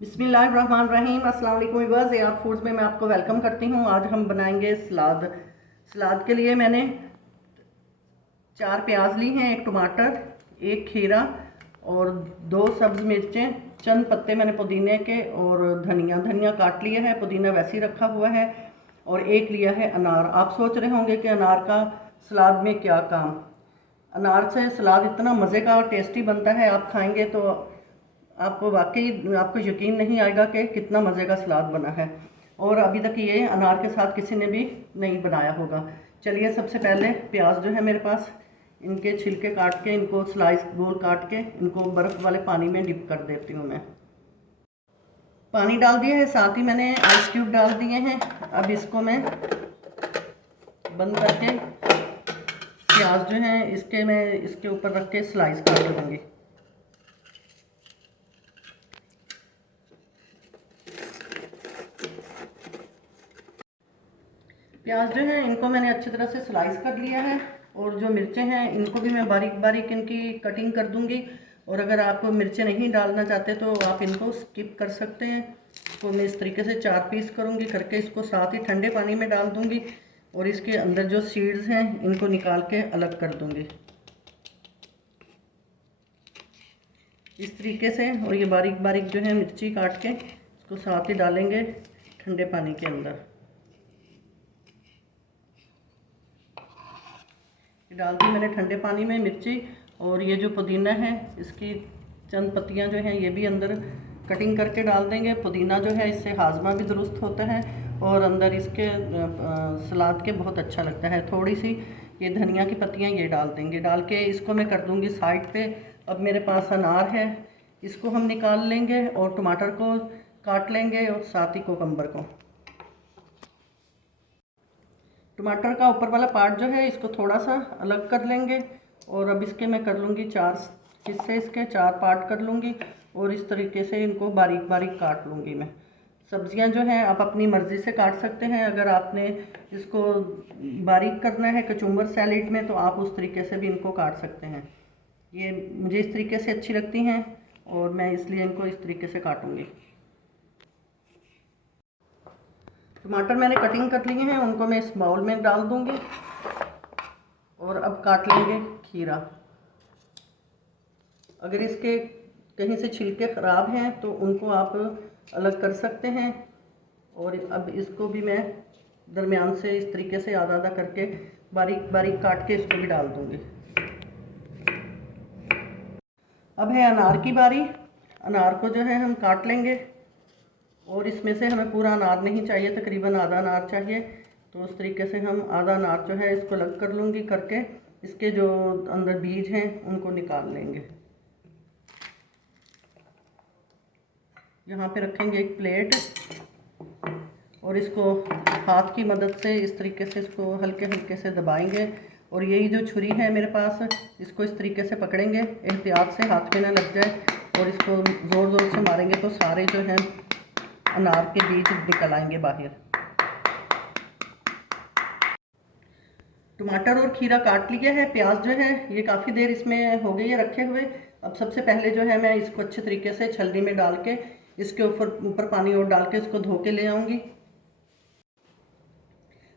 बिस्मिल्लाहिर्रहमानिर्रहीम। अस्सलाम वालेकुम व्यूअर्स, एआर फूड्स में मैं आपको वेलकम करती हूँ। आज हम बनाएंगे सलाद। सलाद के लिए मैंने 4 प्याज ली हैं, 1 टमाटर, 1 खीरा और 2 सब्ज़ मिर्चें, चंद पत्ते मैंने पुदीने के और धनिया काट लिया है, पुदीना वैसे ही रखा हुआ है और 1 लिया है अनार। आप सोच रहे होंगे कि अनार का सलाद में क्या काम। अनार से सलाद इतना मज़े का और टेस्टी बनता है, आप खाएंगे तो आपको वाकई आपको यकीन नहीं आएगा कि कितना मज़े का सलाद बना है। और अभी तक ये अनार के साथ किसी ने भी नहीं बनाया होगा। चलिए, सबसे पहले प्याज जो है मेरे पास, इनके छिलके काट के, इनको स्लाइस गोल काट के, इनको बर्फ़ वाले पानी में डिप कर देती हूँ मैं। पानी डाल दिया है, साथ ही मैंने आइस क्यूब डाल दिए हैं। अब इसको मैं बंद करके प्याज जो है मैं इसके ऊपर रख के स्लाइस काट लूँगी। प्याज जो है इनको मैंने अच्छी तरह से स्लाइस कर लिया है और जो मिर्चें हैं इनको भी मैं बारीक बारीक इनकी कटिंग कर दूंगी। और अगर आप मिर्चें नहीं डालना चाहते तो आप इनको स्किप कर सकते हैं। तो मैं इस तरीके से 4 पीस करूंगी, करके इसको साथ ही ठंडे पानी में डाल दूंगी और इसके अंदर जो सीड्स हैं इनको निकाल के अलग कर दूंगी इस तरीके से। और ये बारीक बारीक जो है मिर्ची काट के इसको साथ ही डालेंगे ठंडे पानी के अंदर। डाल दी मैंने ठंडे पानी में मिर्ची, और ये जो पुदीना है इसकी चंद पत्तियां जो हैं ये भी अंदर कटिंग करके डाल देंगे। पुदीना जो है इससे हाजमा भी दुरुस्त होता है और अंदर इसके सलाद के बहुत अच्छा लगता है। थोड़ी सी ये धनिया की पत्तियां ये डाल देंगे। डाल के इसको मैं कर दूंगी साइड पे। अब मेरे पास अनार है, इसको हम निकाल लेंगे और टमाटर को काट लेंगे और साथ ही कोकम्बर को। टमाटर का ऊपर वाला पार्ट जो है इसको थोड़ा सा अलग कर लेंगे और अब इसके मैं कर लूँगी 4 हिस्से, इसके 4 पार्ट कर लूँगी और इस तरीके से इनको बारीक बारीक काट लूँगी मैं। सब्जियां जो हैं आप अपनी मर्ज़ी से काट सकते हैं। अगर आपने इसको बारीक करना है कचुम्बर सैलेड में तो आप उस तरीके से भी इनको काट सकते हैं। ये मुझे इस तरीके से अच्छी लगती हैं और मैं इसलिए इनको इस तरीके से काटूँगी। टमाटर मैंने कटिंग कर लिए हैं, उनको मैं इस बाउल में डाल दूंगी और अब काट लेंगे खीरा। अगर इसके कहीं से छिलके ख़राब हैं तो उनको आप अलग कर सकते हैं। और अब इसको भी मैं दरमियान से इस तरीके से आधा आधा करके बारीक बारीक काट के इसको भी डाल दूंगी। अब है अनार की बारी। अनार को जो है हम काट लेंगे और इसमें से हमें पूरा अनार नहीं चाहिए, तकरीबन आधा अनार चाहिए। तो उस तरीके से हम आधा अनार जो है इसको अलग कर लूँगी, करके इसके जो अंदर बीज हैं उनको निकाल लेंगे। यहाँ पे रखेंगे एक प्लेट और इसको हाथ की मदद से इस तरीके से इसको हल्के हल्के से दबाएंगे। और यही जो छुरी है मेरे पास, इसको इस तरीके से पकड़ेंगे, एहतियात से हाथ में ना लग जाए, और इसको ज़ोर ज़ोर से मारेंगे तो सारे जो हैं अनार के बीज निकल आएंगे बाहर। टमाटर और खीरा काट लिया है। प्याज जो है ये काफ़ी देर इसमें हो गई है रखे हुए। अब सबसे पहले जो है मैं इसको अच्छे तरीके से छलनी में डाल के इसके ऊपर पानी और डाल के इसको धो के ले आऊँगी।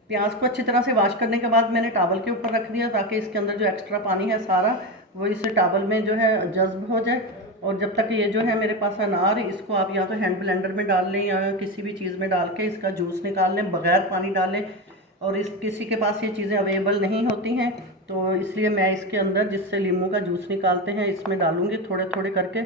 प्याज को अच्छी तरह से वॉश करने के बाद मैंने टॉवल के ऊपर रख दिया ताकि इसके अंदर जो एक्स्ट्रा पानी है सारा वो इस टॉवल में जो है जज्ब हो जाए। और जब तक ये जो है मेरे पास अनार, इसको आप या तो हैंड ब्लेंडर में डाल लें या किसी भी चीज़ में डाल के इसका जूस निकाल लें बग़ैर पानी डालें। और इस किसी के पास ये चीज़ें अवेलेबल नहीं होती हैं तो इसलिए मैं इसके अंदर जिससे नींबू का जूस निकालते हैं इसमें डालूँगी थोड़े थोड़े करके।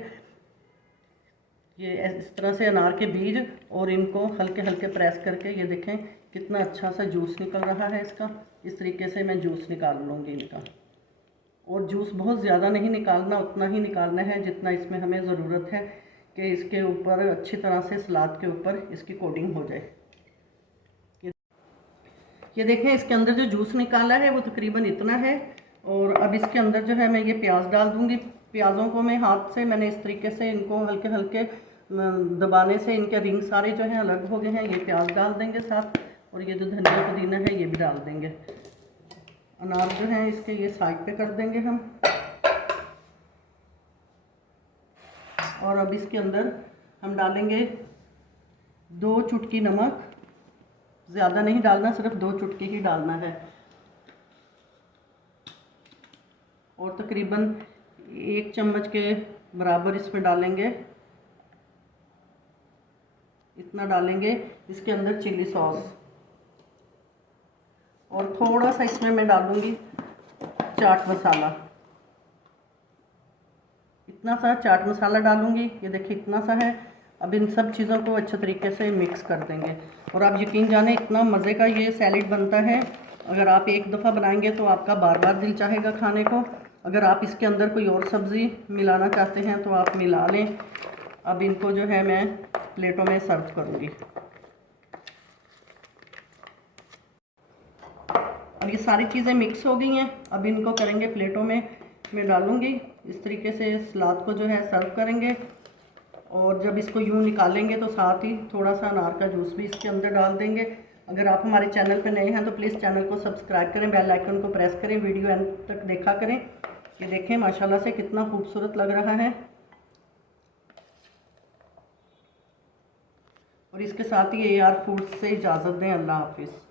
ये इस तरह से अनार के बीज और इनको हल्के हल्के प्रेस करके, ये देखें कितना अच्छा सा जूस निकल रहा है इसका। इस तरीके से मैं जूस निकाल लूँगी इनका। और जूस बहुत ज़्यादा नहीं निकालना, उतना ही निकालना है जितना इसमें हमें ज़रूरत है कि इसके ऊपर अच्छी तरह से सलाद के ऊपर इसकी कोटिंग हो जाए। ये देखें इसके अंदर जो जूस निकाला है वो तकरीबन इतना है। और अब इसके अंदर जो है मैं ये प्याज डाल दूँगी। प्याज़ों को मैं हाथ से मैंने इस तरीके से इनको हल्के हल्के दबाने से इनके रिंग सारे जो हैं अलग हो गए हैं। ये प्याज डाल देंगे साथ, और ये जो धनिया पुदीना है ये भी डाल देंगे। अनार जो है इसके ये साइड पे कर देंगे हम। और अब इसके अंदर हम डालेंगे 2 चुटकी नमक, ज़्यादा नहीं डालना, सिर्फ 2 चुटकी ही डालना है। और तकरीबन 1 चम्मच के बराबर इसमें डालेंगे, इतना डालेंगे इसके अंदर चिली सॉस। और थोड़ा सा इसमें मैं डालूंगी चाट मसाला, इतना सा चाट मसाला डालूंगी, ये देखिए इतना सा है। अब इन सब चीज़ों को अच्छे तरीके से मिक्स कर देंगे। और आप यकीन जाने इतना मज़े का ये सैलेड बनता है, अगर आप एक दफ़ा बनाएंगे तो आपका बार बार दिल चाहेगा खाने को। अगर आप इसके अंदर कोई और सब्ज़ी मिलाना चाहते हैं तो आप मिला लें। अब इनको जो है मैं प्लेटों में सर्व करूँगी। अब ये सारी चीज़ें मिक्स हो गई हैं, अब इनको करेंगे प्लेटों में मैं डालूँगी। इस तरीके से सलाद को जो है सर्व करेंगे। और जब इसको यूँ निकालेंगे तो साथ ही थोड़ा सा अनार का जूस भी इसके अंदर डाल देंगे। अगर आप हमारे चैनल पर नए हैं तो प्लीज़ चैनल को सब्सक्राइब करें, बेल आइकन को प्रेस करें, वीडियो एंड तक देखा करें। ये देखें माशाल्लाह से कितना खूबसूरत लग रहा है। और इसके साथ ही AR फूड्स से इजाज़त दें। अल्लाह हाफिज़।